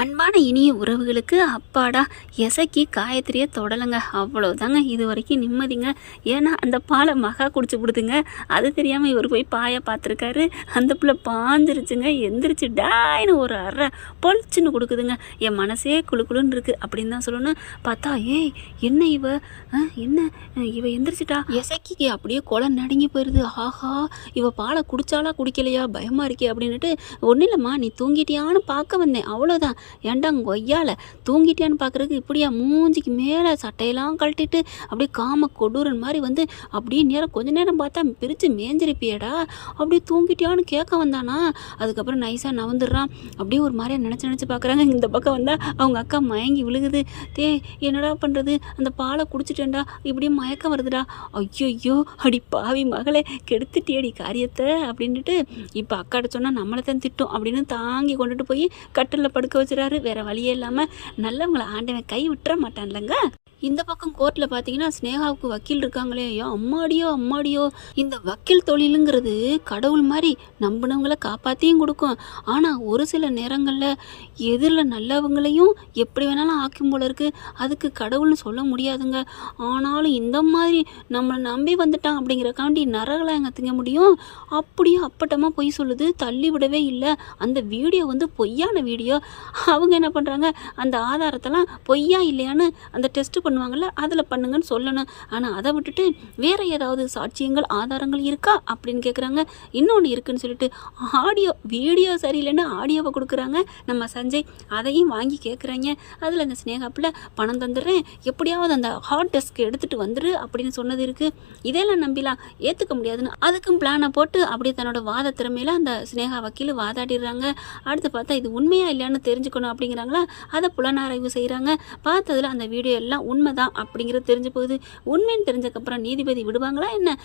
அன்பான இனிய உறவுகளுக்கு அப்பாடா எசக்கி காயத்ரியை தொடலைங்க, அவ்வளோதாங்க. இது வரைக்கும் நிம்மதிங்க. ஏன்னா அந்த பாலை மகா குடிச்சு கொடுத்துங்க. அது தெரியாமல் இவர் போய் பாயை பார்த்துருக்காரு. அந்த பிள்ளை பாஞ்சிருச்சுங்க. எந்திரிச்சு டாயின்னு ஒரு அரை பொழிச்சுன்னு கொடுக்குதுங்க. என் மனசே குழுக்குழுன்னு இருக்குது அப்படின்னு தான் சொல்லணும். பார்த்தா ஏய் என்ன என்ன இவ எந்திரிச்சிட்டா. எசக்கிக்கு அப்படியே கொலை நடுங்கி போயிடுது. ஆஹா, இவ பாலை குடிச்சாலா குடிக்கலையா பயமாக இருக்கே அப்படின்னுட்டு, ஒன்றும் இல்லைம்மா நீ தூங்கிட்டியான்னு பார்க்க வந்தேன், அவ்வளோதான். ஏன்டா கொய்யால தூங்கிட்டியான்னு பார்க்குறதுக்கு இப்படியா மூஞ்சிக்கு மேலே சட்டையெல்லாம் கழட்டிட்டு அப்படியே காம கொடூரன் மாதிரி வந்து அப்படியே நேரம் கொஞ்ச நேரம் பார்த்தா பிரித்து மேஞ்சிருப்பியடா, அப்படியே தூங்கிட்டியான்னு கேட்க வந்தானா. அதுக்கப்புறம் நைஸாக நவந்துடுறான். அப்படியே ஒரு மாதிரியா நினச்சி பார்க்குறாங்க. இந்த பக்கம் வந்தால் அவங்க அக்கா மயங்கி விழுகுது. என்னடா பண்ணுறது, அந்த பாலை குடிச்சிட்டேன்டா, இப்படியே மயக்கம் வருதுடா. ஐயோ அடி பாவி மகளே, கெடுத்துட்டியடி காரியத்தை அப்படின்ட்டு இப்போ அக்காட்ட சொன்னால் நம்மளை தான் திட்டும் அப்படின்னு தாங்கி கொண்டுட்டு போய் கட்டிலில் படுக்க வச்சுறாரு. வேற வழியே இல்லாமல் நல்லவங்களை ஆண்டவன் கை விட்டுற மாட்டான்லங்க. இந்த பக்கம் கோர்ட்டில் பார்த்தீங்கன்னா ஸ்னேகாவுக்கு வக்கீல் இருக்காங்களே, ஐயோ அம்மாடியோ, இந்த வக்கீல் தொழிலுங்கிறது கடவுள் மாதிரி நம்பினவங்களை காப்பாற்றியும் கொடுக்கும். ஆனால் ஒரு சில நேரங்களில் எதிரில் நல்லவங்களையும் எப்படி வேணாலும் ஆக்கும் போல இருக்குது. அதுக்கு கடவுள்னு சொல்ல முடியாதுங்க. ஆனாலும் இந்த மாதிரி நம்மளை நம்பி வந்துட்டான் அப்படிங்கிறக்காண்டி நரகளை எங்கே திங்க முடியும். அப்படியே அப்பட்டமாக பொய் சொல்லுது, தள்ளி விடவே இல்லை. அந்த வீடியோ வந்து பொய்யான வீடியோ. அவங்க என்ன பண்ணுறாங்க, அந்த ஆதாரத்தெல்லாம் பொய்யா இல்லையான்னு அந்த டெஸ்ட் பண்ணுவாங்கள்ல, அதில் பண்ணுங்கன்னு சொல்லணும். ஆனால் அதை விட்டுட்டு வேறு ஏதாவது சாட்சியங்கள் ஆதாரங்கள் இருக்கா அப்படின்னு கேட்குறாங்க. இன்னொன்று இருக்குன்னு சொல்லிட்டு வீடியோ சரியில்லைன்னு ஆடியோவை கொடுக்குறாங்க நம்ம சஞ்சய். அதையும் வாங்கி கேட்குறாங்க. அதில் அந்த ஸ்னேகாப்பில் பணம் தந்துடுறேன், எப்படியாவது அந்த ஹார்ட் டெஸ்க் எடுத்துகிட்டு வந்துரு அப்படின்னு சொன்னது இருக்குது. இதெல்லாம் நம்பிலாம் ஏற்றுக்க முடியாதுன்னு அதுக்கும் பிளானை போட்டு அப்படியே தன்னோட வாத திறமையில அந்த ஸ்னேகா வக்கீல் வாதாடிடுறாங்க. அடுத்து பார்த்தா இது உண்மையா இல்லையான்னு தெரிஞ்சுக்கணும் அப்படிங்கிறாங்களா, அதை புலனாராய்வு செய்கிறாங்க. பார்த்ததில் அந்த வீடியோ எல்லாம் உண்மைதான் அப்படிங்கிறது தெரிஞ்சு போகுது. உண்மைன்னு தெரிஞ்சக்கப்புறம் நீதிபதி விடுவாங்களா என்ன?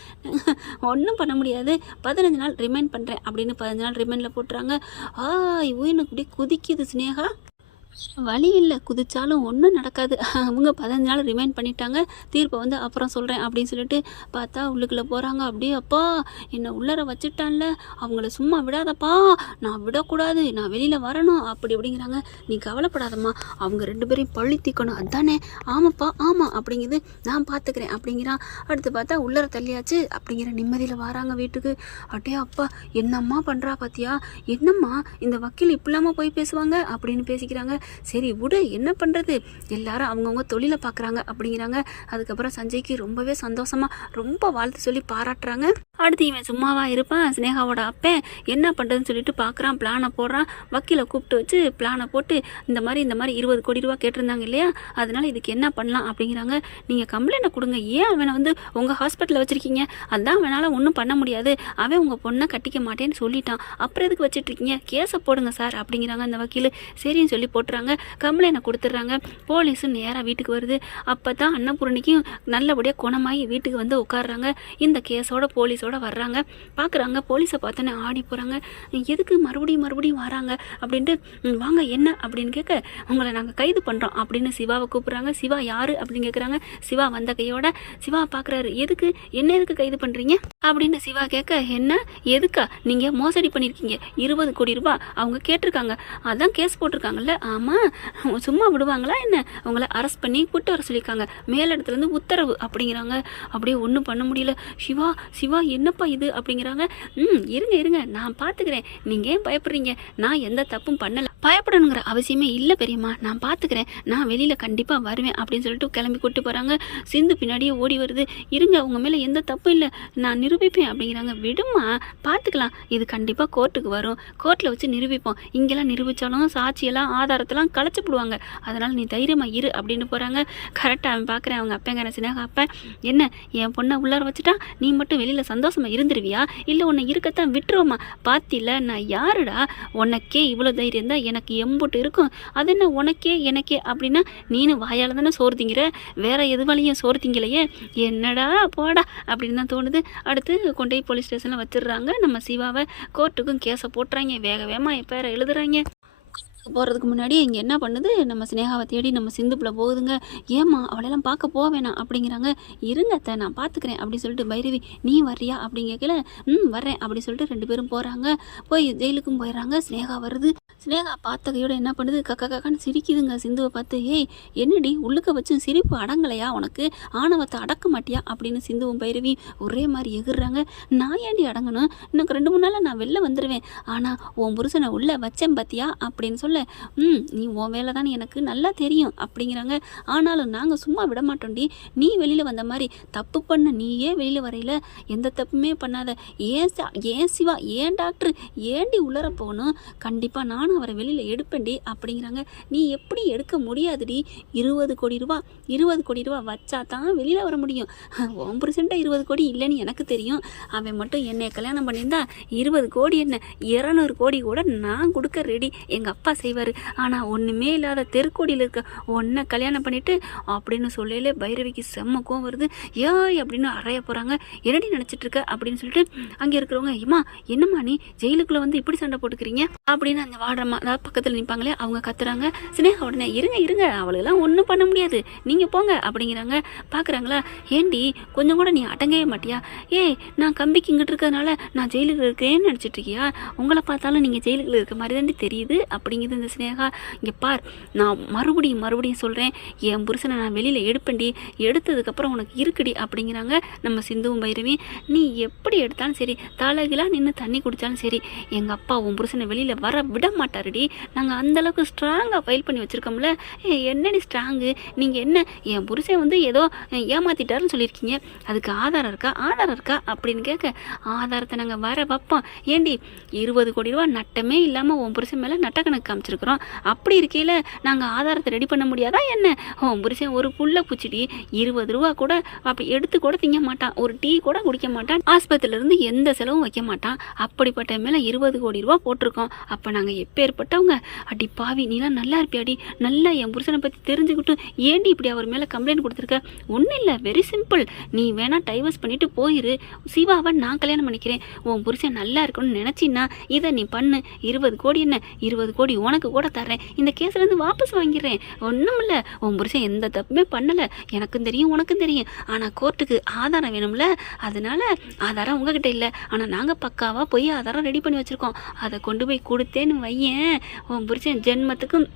ஒன்றும் பண்ண முடியாது. 15 நாள் ரிமைண்ட் பண்ணுறேன் அப்படின்னு 15 நாள் ரிமைண்டில் போட்டுறாங்க. உயிர் இப்படி குதிக்குது ஸ்னேகா. வழி இல்லை, குதிச்சாலும் ஒன்றும் நடக்காது. அவங்க 15 நாள் ரிமைண்ட் பண்ணிட்டாங்க. தீர்ப்பை வந்து அப்புறம் சொல்கிறேன் அப்படின்னு சொல்லிட்டு பார்த்தா உள்ளுக்குள்ளே போகிறாங்க. அப்படியே அப்பா என்னை உள்ளர வச்சுட்டான்ல, அவங்கள சும்மா விடாதப்பா, நான் விடக்கூடாது, நான் வெளியில் வரணும் அப்படி அப்படிங்கிறாங்க. நீ கவலைப்படாதம்மா, அவங்க 2 பேரையும் பள்ளி தீக்கணும் அதானே. ஆமாப்பா ஆமாம் அப்படிங்குது, நான் பார்த்துக்கிறேன் அப்படிங்கிறான். அடுத்து பார்த்தா உள்ளர தள்ளியாச்சு அப்படிங்கிற நிம்மதியில் வராங்க வீட்டுக்கு. அப்படியே அப்பா என்னம்மா பண்ணுறா பார்த்தியா, என்னம்மா இந்த வக்கீல் இப்படிலாமா போய் பேசுவாங்க அப்படின்னு பேசிக்கிறாங்க. சரி விடு, என்ன பண்ணுறது, எல்லாரும் அவங்கவுங்க தொழிலை பார்க்குறாங்க அப்படிங்கிறாங்க. அதுக்கப்புறம் சஞ்சய்க்கு ரொம்பவே சந்தோஷமாக ரொம்ப வாழ்த்து சொல்லி பாராட்டுறாங்க. அடுத்து இவன் சும்மாவா இருப்பான், ஸ்னேகாவோட அப்பன் என்ன பண்ணுறதுன்னு சொல்லிட்டு பார்க்குறான், பிளானை போடுறான். வக்கீலை கூப்பிட்டு வச்சு பிளானை போட்டு இந்த மாதிரி 20 கோடி ரூபா கேட்டிருந்தாங்க இல்லையா, அதனால இதுக்கு என்ன பண்ணலாம் அப்படிங்கிறாங்க. நீங்கள் கம்ப்ளைண்ட்டை கொடுங்க, ஏன் அவனை வந்து உங்கள் ஹாஸ்பிட்டலில் வச்சுருக்கீங்க, அதான் அவனால் ஒன்றும் பண்ண முடியாது, அவன் உங்கள் பொண்ணை கட்டிக்க மாட்டேன்னு சொல்லிட்டான், அப்புறம் எதுக்கு வச்சுட்ருக்கீங்க, கேஸை போடுங்க சார் அப்படிங்கிறாங்க அந்த வக்கீல். சரின்னு சொல்லி போட்டுறாங்க. கம்ப்ளைண்ட்டை கொடுத்துட்றாங்க. போலீஸு நேராக வீட்டுக்கு வருது. அப்போ தான் அன்னபூரணிக்கும் நல்லபடியாக குணமாகி வீட்டுக்கு வந்து உட்காடுறாங்க. இந்த கேஸோட போலீஸோட வர்றாங்க. பார்க்குறாங்க, போலீஸை பார்த்தோன்னே ஆடி போகிறாங்க. எதுக்கு மறுபடியும் வராங்க அப்படின்ட்டு, வாங்க என்ன அப்படின்னு கேட்க, உங்களை நாங்கள் கைது பண்ணுறோம் அப்படின்னு சிவாவை கூப்பிட்றாங்க. சிவா யார் அப்படின்னு கேட்குறாங்க. சிவா வந்த கையோட சிவா பார்க்குறாரு. எதுக்கு கைது பண்ணுறீங்க அப்படின்னு சிவா கேட்க, என்ன எதுக்கா, நீங்கள் மோசடி பண்ணியிருக்கீங்க, 20 கோடி ரூபாய் அவங்க கேட்டிருக்காங்க, அதான் கேஸ் போட்டிருக்காங்கல்ல. ஆமாம், சும்மா விடுவாங்களா என்ன, அவங்கள அரெஸ்ட் பண்ணி கூட்டு வர சொல்லியிருக்காங்க, மேலிடத்துலேருந்து உத்தரவு அப்படிங்கிறாங்க. அப்படியே ஒன்றும் பண்ண முடியல. சிவா என்னப்பா இது அப்படிங்கிறாங்க. இருங்க நான் பார்த்துக்கிறேன், நீங்கள் ஏன் பயப்படுறீங்க, நான் எந்த தப்பும் பண்ணலை, பயப்படணுங்கிற அவசியமே இல்லை பெரியம்மா, நான் பார்த்துக்கிறேன், நான் வெளியில் கண்டிப்பாக வருவேன் அப்படின்னு சொல்லிட்டு கிளம்பி கூட்டு போகிறாங்க. சிந்து பின்னாடியே ஓடி வருது. இருங்க, உங்கள் மேலே எந்த தப்பும் இல்லை, நான் நிரூபிப்பேன் அப்படிங்கிறாங்க. விடுமா பார்த்துக்கலாம், இது கண்டிப்பாக கோர்ட்டுக்கு வரும், கோர்ட்டில் வச்சு நிரூபிப்போம், இங்கெல்லாம் நிரூபித்தாலும் சாட்சியெல்லாம் ஆதாரத்தெல்லாம் களைச்சி போடுவாங்க, அதனால் நீ தைரியமாக இரு அப்படின்னு போகிறாங்க. கரெக்டாக அவன் பார்க்குறேன், அவங்க அப்பங்கிற சினேகா அப்பன், என்ன என் பொண்ணை உள்ளார வச்சுட்டா நீ மட்டும் வெளியில் சந்தோஷமாக இருந்துருவியா, இல்லை உன்னை இருக்கத்தான் விட்டுருவோமா, பார்த்தில நான் யாருடா, உனக்கே இவ்வளோ தைரியம் தான் எனக்கு எம்புட்டு இருக்கும், அது என்ன உனக்கே எனக்கே அப்படின்னா, நீனு வாயால் தானே சோறு திங்கிற, வேற எது வழியும் சோறு திங்கலையே, என்னடா போடா அப்படின்னு தான் தோணுது. அடுத்து கொண்டு போய் போலீஸ் ஸ்டேஷனில் வச்சிடுறாங்க. நம்ம சிவாவை கோர்ட்டுக்கும் கேஸை போட்டுறாங்க. வேகமாக எப்போ எழுதுறாங்க. போகிறதுக்கு முன்னாடி இங்கே என்ன பண்ணுது, நம்ம சினேகாவை தேடி நம்ம சிந்துப்புல போகுதுங்க. ஏம்மா அவளெல்லாம் பார்க்க போக வேணாம் அப்படிங்கிறாங்க. இருங்க அத்தை நான் பார்த்துக்கிறேன் அப்படின்னு சொல்லிட்டு பைரவி நீ வர்றியா அப்படின்னு கேட்கல. வர்றேன் அப்படி சொல்லிட்டு 2 பேரும் போகிறாங்க. போய் ஜெயிலுக்கும் போயிடுறாங்க. சினேகா வருது. சினேகா பார்த்த கையோட என்ன பண்ணுது, கக்கா கக்கான்னு சிரிக்குதுங்க சிந்துவை பார்த்து. ஏய் என்னடி உள்ளுக்க வச்சு சிரிப்பு அடங்கலையா உனக்கு, ஆணவத்தை அடக்க மாட்டியா அப்படின்னு சிந்துவும் பைரவி ஒரே மாதிரி எகுறாங்க. நான் ஏண்டி அடங்கணும், இன்னும் 2-3 நாளில் நான் வெளில வந்துடுவேன். ஆனால் உன் புருஷனை உள்ளே வச்சேன் பார்த்தியா அப்படின்னு சொல்ல, நீ உன் வேலை தான் எனக்கு நல்லா தெரியும் அப்படிங்கிறாங்க. ஆனாலும் நாங்கள் சும்மா விட மாட்டோம்டி, நீ வெளியில் வந்த மாதிரி தப்பு பண்ண நீயே வெளியில் வரையில எந்த தப்புமே பண்ணாத. ஏன் சிவா, ஏன் டாக்டர், ஏண்டி உள்ளர போகணும், கண்டிப்பாக நானும் அவரை வெளியில் எடுப்பேன்டி அப்படிங்கிறாங்க. நீ எப்படி எடுக்க முடியாதுடி, 20 கோடி ரூபா வச்சா தான் வெளியில் வர முடியும். 1% 20 கோடி இல்லைன்னு எனக்கு தெரியும். அவன் மட்டும் என்னை கல்யாணம் பண்ணியிருந்தா 20 கோடி என்ன 200 கோடி கூட நான் கொடுக்க ரெடி, எங்கள் அப்பா செய்வார். ஆனால் ஒன்றுமே இல்லாத தெருக்கோடியில் இருக்க ஒன்றை கல்யாணம் பண்ணிவிட்டு அப்படின்னு சொல்லலே பைரவிக்கு செம்ம கோவம் வருது. ஏய் அப்படின்னு அறைய போகிறாங்க. என்னடி நினச்சிட்ருக்க அப்படின்னு சொல்லிட்டு அங்கே இருக்கிறவங்க, ஏம்மா என்னம்மா நீ ஜெயிலுக்குள்ளே வந்து இப்படி சண்டை போட்டுக்கிறீங்க அப்படின்னு அந்த வாடுறம்மா அதாவது பக்கத்தில் நிற்பாங்களே அவங்க கத்துறாங்க. சினேகா உடனே இருங்க அவளுக்கெல்லாம் ஒன்றும் பண்ண முடியாது, நீங்கள் போங்க அப்படிங்கிறாங்க. பார்க்குறாங்களா, ஏண்டி கொஞ்சம் கூட நீ அடங்கவே மாட்டியா, ஏய் நான் கம்பிக்கு இங்கிட்டு இருக்கிறதுனால நான் ஜெயிலுக்கு இருக்கேன்னு நினச்சிட்டு இருக்கியா, உங்களை பார்த்தாலும் நீங்கள் ஜெயிலுக்குள்ள இருக்க மாதிரி தாண்டி தெரியுது அப்படிங்குது இந்த சினேகா. இங்கே பார், நான் மறுபடியும் சொல்கிறேன், என் புருஷனை நான் வெளியில் எடுப்பேன்டி, எடுத்ததுக்கப்புறம் உனக்கு இருக்குடி அப்படிங்கிறாங்க நம்ம சிந்துவும் பைரவி. நீ எப்படி எடுத்தாலும் சரி, தலைகளாக நின்று தண்ணி குடித்தாலும் சரி, எங்கள் அப்பா உன் புருஷனை வெளியில் வர விட மாட்டாருடி, நாங்கள் அந்தளவுக்கு ஸ்ட்ராங்காக ஃபைல் பண்ணி வச்சுருக்கோம்ல. என்னடி ஸ்ட்ராங்கு, நீங்கள் என்ன என் புருஷன் வந்து ஏதோ ஏமாற்றிட்டாருன்னு சொல்லியிருக்கீங்க, அதுக்கு ஆதாரம் இருக்கா அப்படின்னு கேட்க, ஆதாரத்தை நாங்கள் வர வைப்போம். ஏண்டி 20 கோடி ரூபா நட்டமே இல்லாமல் உன் புருஷன் மேலே நட்டக்கணக்கு காமிச்சிருக்கிறோம், அப்படி இருக்கையில் நாங்கள் ஆதாரத்தை ரெடி பண்ண முடியாதா என்ன? உன் புருஷன் ஒரு புள்ள பூச்சிடி 20 ரூபா கூட அப்படி எடுத்து கூட திங்க மாட்டான், ஒரு டீ கூட குடிக்க மாட்டான், ஆஸ்பத்திரியிலேருந்து எந்த செலவும் வைக்க மாட்டான், அப்படிப்பட்ட மேலே 20 கோடி ரூபா போட்டிருக்கோம். அப்போ நாங்கள் எப்பேற்பட்டவங்க, அடி பாவி நீலாம் நல்லா இருப்பியாடி, நல்லா என் புருஷனை பற்றி தெரிஞ்சுக்கிட்டு ஏண்டி இப்படி அவர் மேலே கம்ப்ளைண்ட் கொடுத்துருக்க? ஒன்றும் இல்லை, வெரி சிம்பிள், நீ வேணா டைவர்ஸ் பண்ணிட்டு போயிரு, சிவாவை நான் கல்யாணம் பண்ணிக்கிறேன், உன் புருஷன் நல்லா இருக்கணும்னு நினச்சின்னா இதை நீ பண்ணு, 20 கோடி என்ன 20 கோடி உனக்கு கூட தர்றேன், இந்த கேஸ்லேருந்து வாபஸ் வாங்கிடுறேன், ஒன்றும் இல்லை, உன் புருஷன் எந்த தப்புமே பண்ணலை, எனக்கும் தெரியும் உனக்கும் தெரியும், ஆனால் கோர்ட்டுக்கு ஆதாரம் வேணும்ல, அதனால ஆதாரம் உங்ககிட்ட இல்லை, ஆனால் நாங்கள் பக்காவாக போய் ஆதாரம் ரெடி பண்ணி வச்சுருக்கோம், அதை கொண்டு போய் கொடுத்தேன்னு வையேன், உன் புருஷன் ஜென்மத்துக்கும்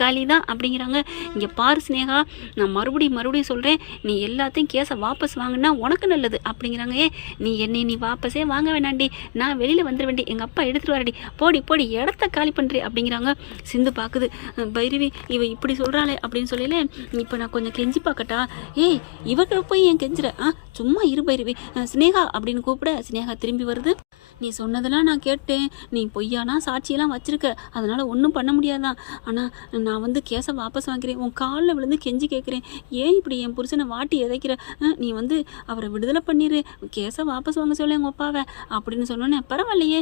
களி தான் அப்படிங்கிறாங்க. இங்கே பாரு சினேகா, நான் மறுபடியும் சொல்கிறேன், நீ எல்லாத்தையும் கேஸை வாபஸ் வாங்கினா உனக்கு நல்லது அப்படிங்கிறாங்க. நீ என்னை நீ வாபஸே வாங்க வேணாண்டி, நான் வெளியில் வந்துட வேண்டி, எங்கள் அப்பா எடுத்துகிட்டு வரடி, போடி இடத்த காலி பண்ணுறி அப்படிங்கிறாங்க. சிந்து பார்க்குது, பைரவி இவ இப்படி சொல்கிறாளே அப்படின்னு சொல்லல, இப்போ நான் கொஞ்சம் கெஞ்சி பார்க்கட்டா, ஏய் இவர்கிட்ட போய் ஏன் கெஞ்சுற, சும்மா இரு பைரவி, சினேகா அப்படின்னு கூப்பிட சினேகா திரும்பி வருது. நீ சொன்னதெல்லாம் நான் கேட்டேன், நீ பொய்யானா சாட்சியெல்லாம் வச்சுருக்க, அதனால் ஒன்றும் பண்ண முடியாதான், ஆனால் நான் வந்து கேஸை வாபஸ் வாங்கிறேன், உன் காலில் விழுந்து கெஞ்சி கேட்குறேன், ஏன் இப்படி என் புருஷனை வாட்டி எதைக்கிற, நீ வந்து அவரை விடுதலை பண்ணிடு, கேஸை வாபஸ் வாங்க சொல்ல எங்கள் அப்பாவை அப்படின்னு சொன்னோன்னே, பரவாயில்லையே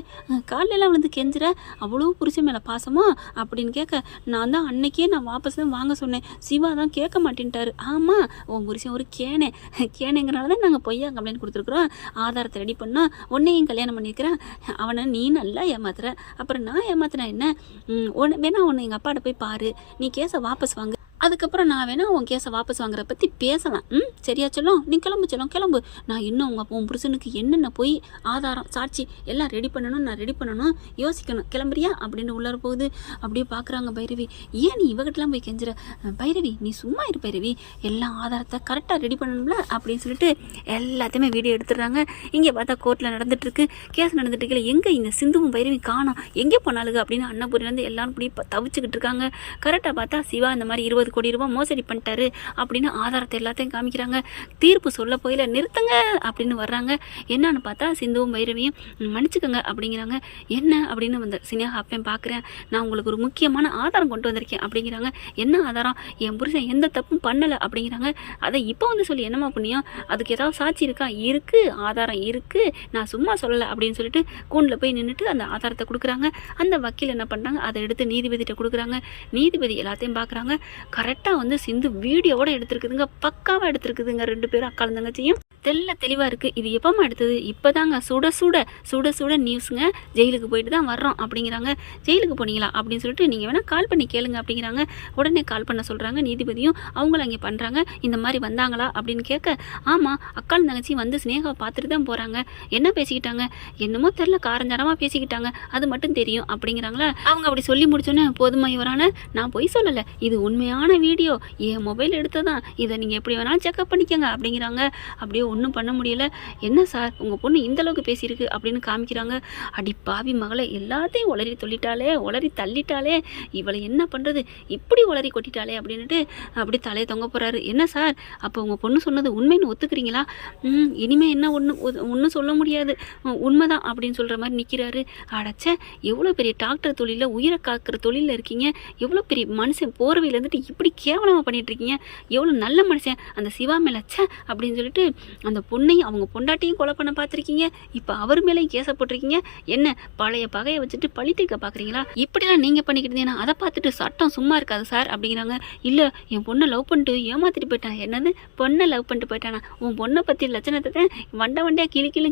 காலெல்லாம் விழுந்து கெஞ்சுற, அவ்வளோ புருஷன் மேலே பாசமா அப்படின்னு கேட்க, நான் தான் அன்னைக்கே நான் வாபஸ் தான் வாங்க சொன்னேன், சிவா தான் கேட்க மாட்டேன்ட்டாரு. ஆமாம் உன் புருஷன் ஒரு கேனேங்கிறனால தான் நாங்கள் பொய்யா கம்ப்ளைண்ட் கொடுத்துருக்குறோம், ஆதாரத்தை ரெடி பண்ணால் உன்னையும் கல்யாணம் பண்ணியிருக்கிறேன், அவனை நீ நல்லா ஏமாத்துற, அப்புறம் நான் ஏமாத்தினா என்ன, வேணா ஒன்று எங்கள் அப்பாட்ட போய் பாரு, நீ கேஸை வாபஸ் வாங்க, அதுக்கப்புறம் நான் வேணா உன் கேஸை வாபஸ் வாங்குற பற்றி பேசலாம், சரியா சொல்லும், நீ கிளம்பு, நான் இன்னும் உன் புருஷனுக்கு என்னென்ன போய் ஆதாரம் சாட்சி எல்லாம் ரெடி பண்ணணும் யோசிக்கணும், கிளம்புறியா அப்படின்னு உள்ளார போகுது. அப்படியே பார்க்குறாங்க பைரவி, ஏன் நீ இவகிட்டலாம் போய் கெஞ்சுற, பைரவி நீ சும்மா இரு பைரவி, எல்லா ஆதாரத்தை கரெக்டாக ரெடி பண்ணணும்ல அப்படின்னு சொல்லிட்டு எல்லாத்தையுமே வீடியோ எடுத்துடுறாங்க. இங்கே பார்த்தா கோர்ட்டில் நடந்துட்டுருக்கு, கேஸ் நடந்துட்டு இருக்கல, எங்கே இந்த சிந்துவும் பைரவி காணோம், எங்கே போனாலுங்க அப்படின்னு அன்னபுரிலேருந்து எல்லாரும் இப்படி தவிச்சுக்கிட்டு இருக்காங்க. கரெக்டாக பார்த்தா சிவா இந்த மாதிரி 20 கோடி ரூபாய் மோசடி பண்ணிட்டாரு அப்படின்னு ஆதாரத்தை எல்லாத்தையும் காமிக்கிறாங்க. தீர்ப்பு சொல்ல போயில நிறுத்துங்க அப்படின்னு வர்றாங்க. என்னன்னு பார்த்தா சிந்துவும் பைரவியும் மன்னிச்சுக்கோங்க அப்படிங்கிறாங்க. என்ன அப்படின்னு வந்த சினேகா அப்பையும் பார்க்குறேன், நான் உங்களுக்கு ஒரு முக்கியமான ஆதாரம் கொண்டு வந்திருக்கேன் அப்படிங்கிறாங்க. என்ன ஆதாரம், என் புருஷன் எந்த தப்பும் பண்ணலை அப்படிங்கிறாங்க. அதை இப்போ வந்து சொல்லி என்னமா புண்ணியம், அதுக்கு ஏதாவது சாட்சி இருக்கா, இருக்குது ஆதாரம் இருக்குது, நான் சும்மா சொல்லலை அப்படின்னு சொல்லிட்டு கூண்டில் போய் நின்றுட்டு அந்த ஆதாரத்தை கொடுக்குறாங்க. அந்த வக்கீல் என்ன பண்ணுறாங்க, அதை எடுத்து நீதிபதிகிட்ட கொடுக்குறாங்க. நீதிபதி எல்லாத்தையும் பார்க்குறாங்க. கரெக்டாக வந்து சிந்து வீடியோவோட எடுத்துருக்குதுங்க, பக்காவாக எடுத்துருக்குதுங்க. 2 பேரும் அக்காலும் தங்கச்சியும் தெளிவாக இருக்குது. இது எப்போம்மா எடுத்தது? இப்போ தாங்க சுட சுட சுட சுட நியூஸுங்க. ஜெயிலுக்கு போயிட்டு தான் வர்றோம் அப்படிங்கிறாங்க. ஜெயிலுக்கு போனீங்களா அப்படின்னு சொல்லிட்டு நீங்கள் வேணால் கால் பண்ணி கேளுங்க அப்படிங்கிறாங்க. உடனே கால் பண்ண சொல்கிறாங்க. நீதிபதியும் அவங்களும் அங்கே பண்ணுறாங்க. இந்த மாதிரி வந்தாங்களா அப்படின்னு கேட்க, ஆமாம் அக்காலும் தங்கச்சி வந்து ஸ்னேகாவை பார்த்துட்டு தான் போகிறாங்க. என்ன பேசிக்கிட்டாங்க? என்னமோ தெரில, காரஞ்சாரமாக பேசிக்கிட்டாங்க, அது மட்டும் தெரியும் அப்படிங்கிறாங்களா. அவங்க அப்படி சொல்லி முடிச்சோன்னே, போதுமா யுவரான, நான் பொய் சொல்லலை, இது உண்மையான வீடியோ, என் மொபைல் எடுத்ததான், இதை நீங்கள் எப்படி வேணாலும் செக்அப் பண்ணிக்கங்க அப்படிங்கிறாங்க. அப்படியே ஒன்றும் பண்ண முடியல. என்ன சார் உங்கள் பொண்ணு இந்த அளவுக்கு பேசியிருக்கு அப்படின்னு காமிக்கிறாங்க. அடி பாவி மகளை, எல்லாத்தையும் உளறி சொல்லிட்டாலே, உளறி தள்ளிட்டாலே, இவளை என்ன பண்ணுறது, இப்படி உளறி கொட்டிட்டாலே அப்படின்ட்டு அப்படி தலையை தொங்க போகிறாரு. என்ன சார், அப்போ உங்கள் பொண்ணு சொன்னது உண்மைன்னு ஒத்துக்கிறீங்களா? இனிமேல் என்ன ஒன்றும் சொல்ல முடியாது, உண்மைதான் அப்படின்னு சொல்கிற மாதிரி நிற்கிறாரு. அடைச்ச எவ்வளோ பெரிய டாக்டர் தொழிலில், உயிரை காக்கிற தொழிலில் இருக்கீங்க, எவ்வளோ பெரிய மனுஷன் போர்வையில் இருந்துட்டு இப்படி கேவலமாக பண்ணிட்டு இருக்கீங்க, எவ்வளோ நல்ல மனுஷன் அந்த சிவா மேலே ச்சே அப்படின்னு சொல்லிட்டு அந்த பொண்ணையும் அவங்க பொண்டாட்டியும் கொலை பண்ண பார்த்துருக்கீங்க. இப்போ அவர் மேலேயும் கேஸை போட்டிருக்கீங்க. என்ன பழைய பகையை வச்சுட்டு பழி தீர்க்க பார்க்குறீங்களா? இப்படிலாம் நீங்கள் பண்ணிக்கிட்டீங்கன்னா அதை பார்த்துட்டு சட்டம் சும்மா இருக்காது சார் அப்படிங்கிறாங்க. இல்லை, என் பொண்ணை லவ் பண்ணிட்டு ஏமாத்திட்டு போயிட்டான். என்னது, பொண்ணை லவ் பண்ணிட்டு போயிட்டானா? உன் பொண்ணை பற்றி லட்சணத்தை தான் வண்டையாக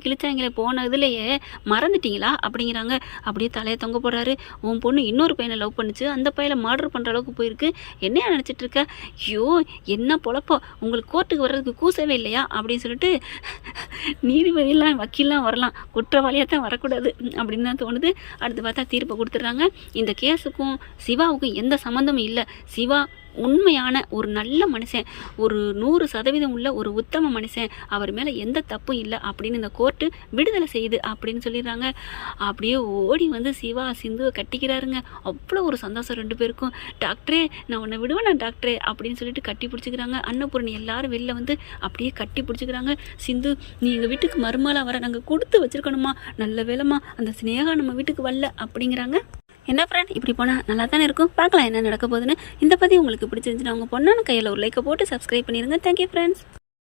கிழிச்சாங்களே போன இதுலேயே மறந்துட்டீங்களா அப்படிங்கிறாங்க. அப்படியே தலையை தொங்க போடுறாரு. உன் பொண்ணு இன்னொரு பையனை லவ் பண்ணிச்சு, அந்த பையனை மர்டர் பண்ணுற அளவுக்கு போயிருக்கு, என்னையா நினச்சிட்டு இருக்க? ஐயோ என்ன பொழப்போ, உங்களுக்கு கோர்ட்டுக்கு வர்றதுக்கு கூசவே இல்லையா அப்படின்னு சொல்லிட்டு நீதிபதியெல்லாம் வக்கீல்லாம் வரலாம், குற்றவாளியாக தான் வரக்கூடாது அப்படின்னு தான் தோணுது. அடுத்து பார்த்தா தீர்ப்பை கொடுத்துட்றாங்க. இந்த கேஸுக்கும் சிவாவுக்கும் எந்த சம்மந்தமும் இல்லை. சிவா உண்மையான ஒரு நல்ல மனுஷன், ஒரு 100% உள்ள ஒரு உத்தம மனுஷன், அவர் மேலே எந்த தப்பும் இல்லை அப்படின்னு இந்த கோர்ட்டு விடுதலை செய்யுது அப்படின்னு சொல்லிடுறாங்க. அப்படியே ஓடி வந்து சிவா சிந்துவை கட்டிக்கிறாருங்க. அவ்வளோ ஒரு சந்தோஷம் 2 பேருக்கும். டாக்டரே நான் உன்னை விடுவேனா டாக்டரே அப்படின்னு சொல்லிட்டு கட்டி பிடிச்சிக்கிறாங்க. அன்னபூர்ணி எல்லாரும் வெளில வந்து அப்படியே கட்டி பிடிச்சிக்கிறாங்க. சிந்து, நீ எங்கள் வீட்டுக்கு மருமகளாக வர நாங்கள் கொடுத்து வச்சுருக்கணுமா, நல்ல வேலைம்மா அந்த ஸ்னேகா நம்ம வீட்டுக்கு வரல அப்படிங்கிறாங்க. என்ன ஃப்ரெண்ட், இப்படி போனால் நல்லா தானே இருக்கும், பார்க்கலாம் என்ன நடக்க போகுதுன்னு. இந்த பற்றி உங்களுக்கு பிடிச்சிருந்துச்சுன்னா உங்கள் பொண்ணான கையில் ஒரு லைக்கை போட்டு சப்ஸ்கிரைப் பண்ணிடுங்க. Thank you friends.